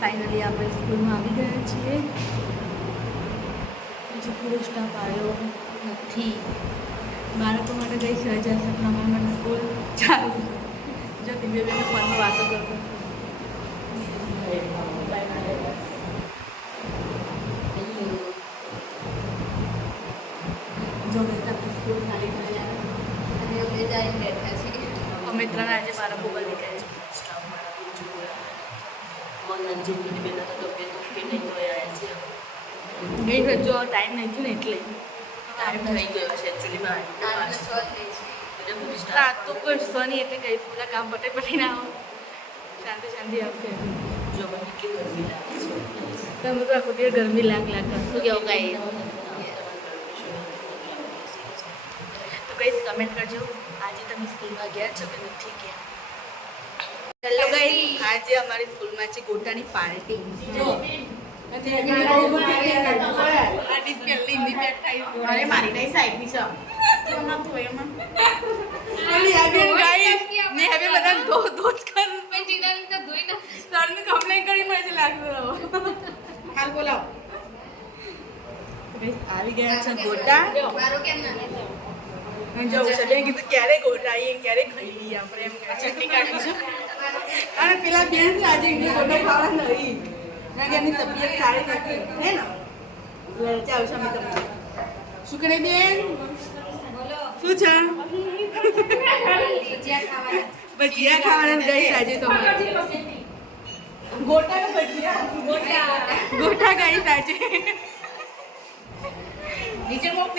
Finally આપણે સ્કૂલમાં આવી ગયા છીએ. હજી પૂરો સ્ટાફ આવ્યો નથી. બાળકો માટે ગઈ છે રજા છે પણ અમારા માટે સ્કૂલ ચાલુ છે. જો દિવ્ય બેન ફોનમાં વાતો કરતો જો મેં આપણી સ્કૂલ ખાલી કરી અને અમે જઈને બેઠા છીએ. અમે ત્રણ આજે મારા મોબાઈલ લઈ ગયા છે સ્ટાફ મારા મંજૂરી બેન તો તબિયત ઓકે નહીં તો આવ્યા છે. ગઈ જો ટાઈમ નહીં થયો ને એટલે ટાઈમ થઈ ગયો છે એકચ્યુઅલીમાં. રાત તો કરશો નહીં એટલે કઈ પૂરા કામ પટાઈને આવો શાંતિ આવશે. જો મને કેટલી ગરમી લાગે છે. તમે તો આખો દિવસ ગરમી લાગ કરશો કેવું કાંઈ તો કઈ કમેન્ટ કરજો આજે તમે સ્કૂલમાં ગયા છો કે નથી ગયા. હેલો ગાઈસ, આજે અમારી સ્કૂલમાં છે ગોટાની પાર્ટી. જો આવી ગયા છે ગોટા. જો સડે કીધું ક્યારે ગોટા આવીએ ક્યારે ખાઈ લઈએ આપણે એમ ચટણી કાઢીશું. અને પેલા બેન આજે ગોટા ખાવા નહીં કારણ કે એની તબિયત સારી નથી હે ને લડચા આવશે અમે તમને. શું કરે બેન? શું છે? ભજીયા ખાવાના ગઈ આજે તમારે ગોટા ગઈ આજે નીચે મોક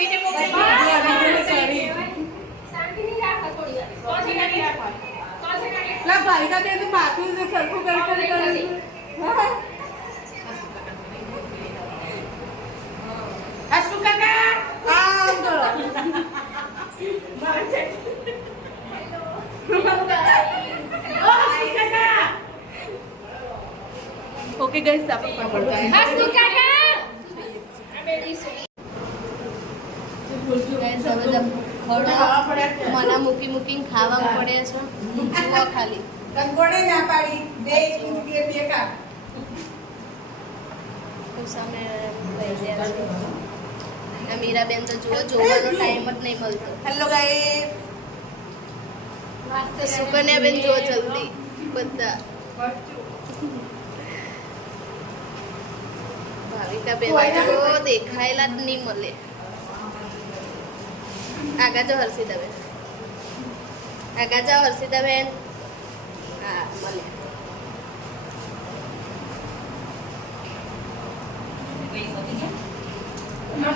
ભાઈ કા બેન માથું સરખું કરી ઓકે ગાઈસ આપણે મને મૂકીને ખાવા પડે છે. જુઓ ખાલી ના પાડી સામે મીરાબેન તો જુઓ જોવાનો ટાઈમ જ નહીં મળતો. હેલો ગાઈસ, સુકન્યાબેન જુઓ જલ્દી બધા. ભાવિકાબેન તો દેખાયેલા જ નહીં મળે. આગા જાઓ હર્ષિતાબેન, આગા જાઓ હર્ષિતાબેન. હા મળે.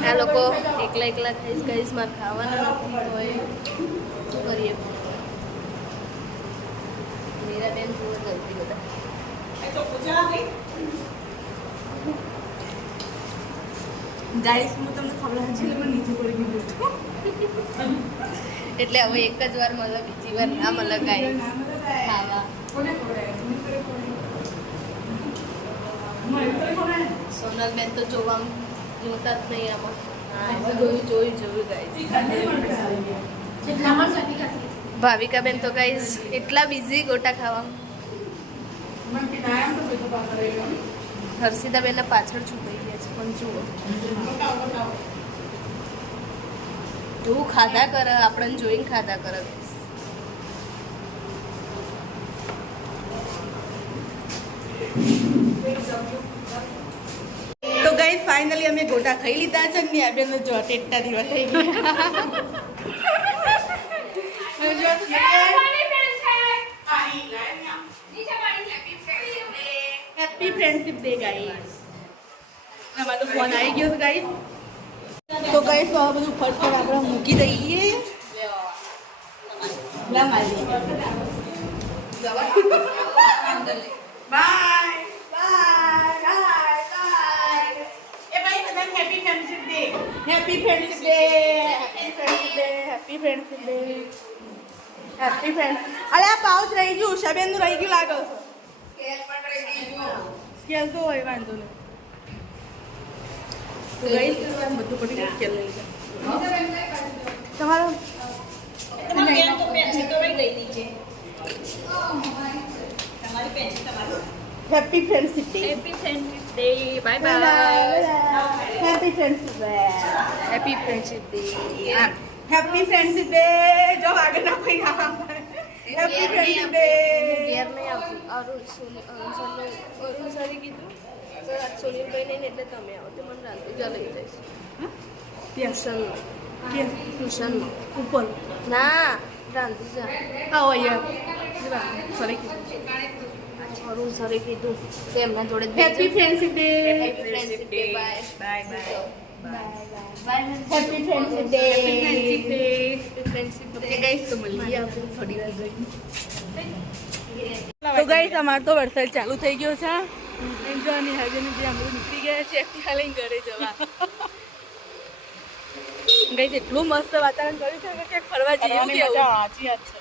આ લોકો એકલા ખાઈશ માં ખાવાના નથી હોય શું કરીએ. મેરા બેન જુઓ જલ્દી બધા. ગાઈસ હું તમને ખબર છે એટલે નીચે પડી ગયું એટલે હવે એક જ વાર મળે બીજી વાર ના મળે ગાઈસ ખાવા. સોનલબેન તો જોતા જ નહીં આમાં. જોયું ગાઈસ. ભાવિકાબેન તો ગાઈસ એટલા બિઝી ગોટા ખાવામાં. હર્ષિતાબેન પાછળ છુપાઈ ગયા છે પણ જુઓ તું ખાધા કરે આપણને જોઈને ખાધા કરે. તો ગાઈસ ફાઇનલી અમે ગોટા ખાઈ લીધા છે ને બેન જો ટેટા દીવા થઈ ગયા. Happy friendship day guys. અમારો ફોન આવી ગયો છે ગાઈસ. તો ગાઈસ આ બધું ફટફટ આપણે મૂકી દઈએ. Bye happy friendship day. Happy friendship day. Happy friendship day. Happy friend. અરે આ પાઉચ રહી ગયું ઉષાબેન નું રહી ગયું લાગે છે. સ્કેલ તો હોય વાંધો નહીં. તો ગઈ બધું પડી ગયું સ્કેલ લઈ તમારો તમારી પેન તો પેન છે તો રહી ગઈ નીચે તમારી પેન છે તમારું happy friendship day. Happy friendship day. Bye bye. Happy friendship day. Happy friendship day. Happy friendship day. જો આગળ ના કોઈ નામ હેપી ફ્રેન્ડશિપ ડે. ઘેર નહીં આવતું. અરુણ સરે કીધું તો આજ સોનીલભાઈ નહીં એટલે તમે આવો તો મને રાંધીજા લઈ જઈશ ટ્યુશનમાં. ટ્યુશનમાં ઉપર ના રાંધીજા. આવો અહીંયા સોરી અરુણ સરે કીધું કે એમના જોડે happy friendship day. Happy friendship day. Bye bye. Happy friendship day. Friendship day guys તો મળીએ આપણે થોડી વાર જઈને. તો ગાઈસ અમાર તો વરસાદ ચાલુ થઈ ગયો છે. એન્જોયની હાજરની જે અમે નીકળી ગયા છે એક્ટિવા લઈને ઘરે જવા. ગાઈસ એટલું મસ્ત વાતાવરણ કર્યું છે કે ક્યાંક ફરવા જઈએ એવું કેવું. સાચી વાત છે.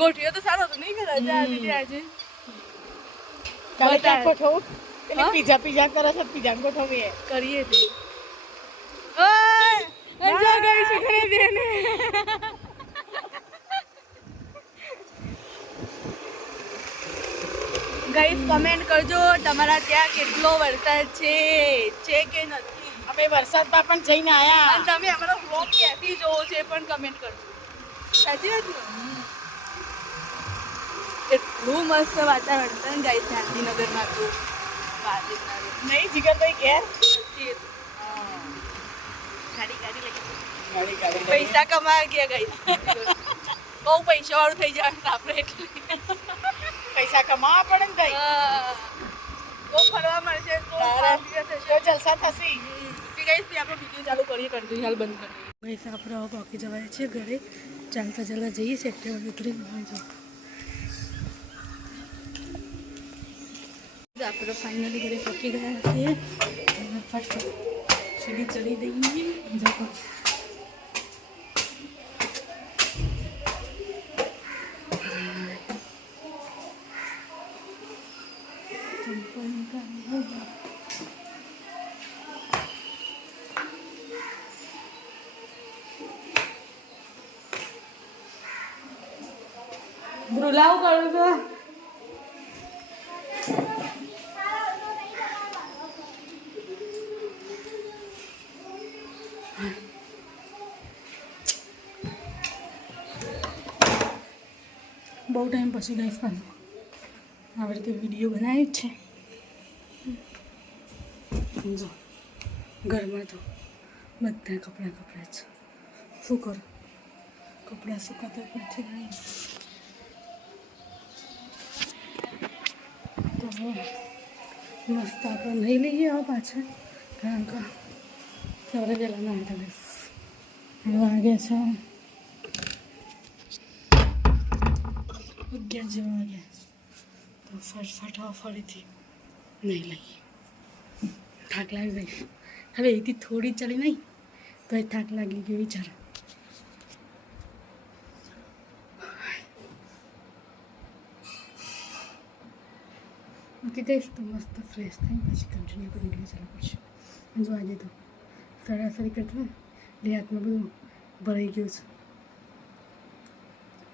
ગોઠિયો તો સારો હતો નહીં કે રજા હતી આજે. કાલે ક્યાં ગોઠવું? એટલે પીઝા કરે છે, પીઝા ગોઠવીએ. કરીએ છીએ. ઓય એન્જોય કરી છે ઘરે બેને. ગાઈસ કમેન્ટ કરજો તમારા ત્યાં કેટલો વરસાદ છે કે નથી. અમે વરસાદમાં પણ જઈને આયા. અને તમે અમારો વ્લોગ ક્યાંથી જોવો છે પણ કમેન્ટ કરજો. સાચી વાત ને? એટલું મસ્ત વાતાવરણ છે ને ગાઈસ ગાંધીનગરમાં તો વાત જ ના રહે. નહીં જીગરભાઈ ઘેર ગાડી પૈસા કમા ગયા ગાઈસ. બહુ પૈસા વાળું થઈ જાય આપણે એટલે પૈસા કમાવા પડે ને ભાઈ. તો ફરવા મળશે તો તો જલસા થશે. ગાઈસ આપણે વિડીયો ચાલુ કરીએ કન્ટિન્યુ હાલ બંધ કરી ગાઈસ આપણે હવે બાકી જવાય છે ઘરે. ચાલતા ચાલતા જઈએ છીએ એક્ટિવા ઉતરીને જો આપણે ફાઇનલી ઘરે પહોંચી ગયા છીએ. ફટફટ સીડી ચડી દઈએ. જો ધ્રુલાવ કરું છું. બહુ ટાઈમ પછી ગાઈસ પણ આવી રીતે વિડીયો બનાવી જ છે. જો ઘરમાં તો બધા કપડાં જ શું કરું, કપડાં સુકાતા જ નથી ગાઈ. તો મસ્ત આપણે નહીં લઈએ હવે પાછા, કારણ કે સવારે વહેલા ના હતા બસ. હવે વાગે છે 11 જેવા વાગ્યા. તો ફટફટ ફરીથી નહીં લઈએ. થાક લાગી ગઈ. હવે એથી થોડી ચાલી નહીં તો એ થાક લાગી ગયો વિચારો. ઓકે ગાઈસ, તો મસ્ત ફ્રેશ થઈ પછી કન્ટિન્યુ આપણે વિડીયો ચાલુ કરશું. જો આજે તો સરાસરી કરતા એટલે હાથમાં બધું ભરાઈ ગયું છે.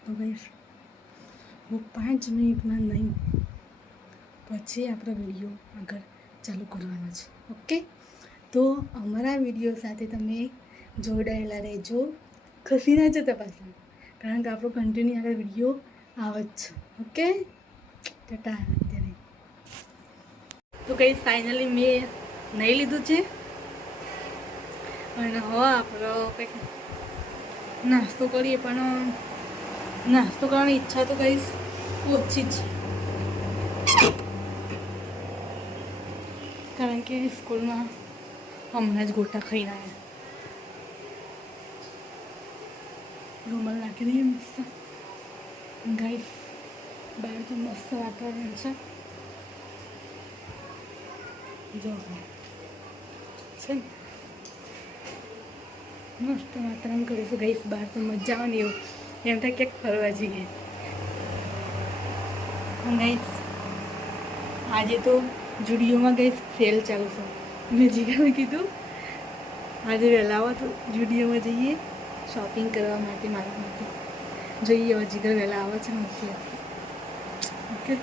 તો ગાઈસ હું 5 મિનિટમાં નહીં પછી આપણો વિડીયો આગળ ચાલુ કરવાનો છે. ઓકે, તો અમારા વિડીયો સાથે તમે જોડાયેલા રહેજો, ખસી ના જતા પાછા, કારણ કે આપણો કન્ટિન્યુ આગળ વિડીયો આવે જ છે. ઓકે, ટાટા. અત્યારે તો કંઈ ફાઇનલી મેં નહીં લીધું છે અને હવે આપણો કંઈક નાસ્તો કરીએ, પણ નાસ્તો કરવાની ઈચ્છા તો કંઈ ઓછી જ છે, કારણ કે સ્કૂલમાં હમણાં જ ગોટા ખાઈને આવ્યા. રૂમાલ નાખી દઈએ મસ્ત. ગાઈસ બહાર તો મસ્ત વાતાવરણ છે. જો છે મસ્ત વાતાવરણ કરીશું ગાઈસ. બહાર તો મજા આવે ને એવું, એમ થાય ક્યાંક ફરવા જઈએ. ગાઈસ આજે તો જુડિયોમાં ગાઈસ સેલ ચાલુ છે. મેં જીગાને કીધું આજે વહેલા આવો તો જુડિયોમાં જઈએ શોપિંગ કરવા માટે, મારા માટે. જોઈએ હવે જીગર વહેલા આવે છે નથી. ઓકે.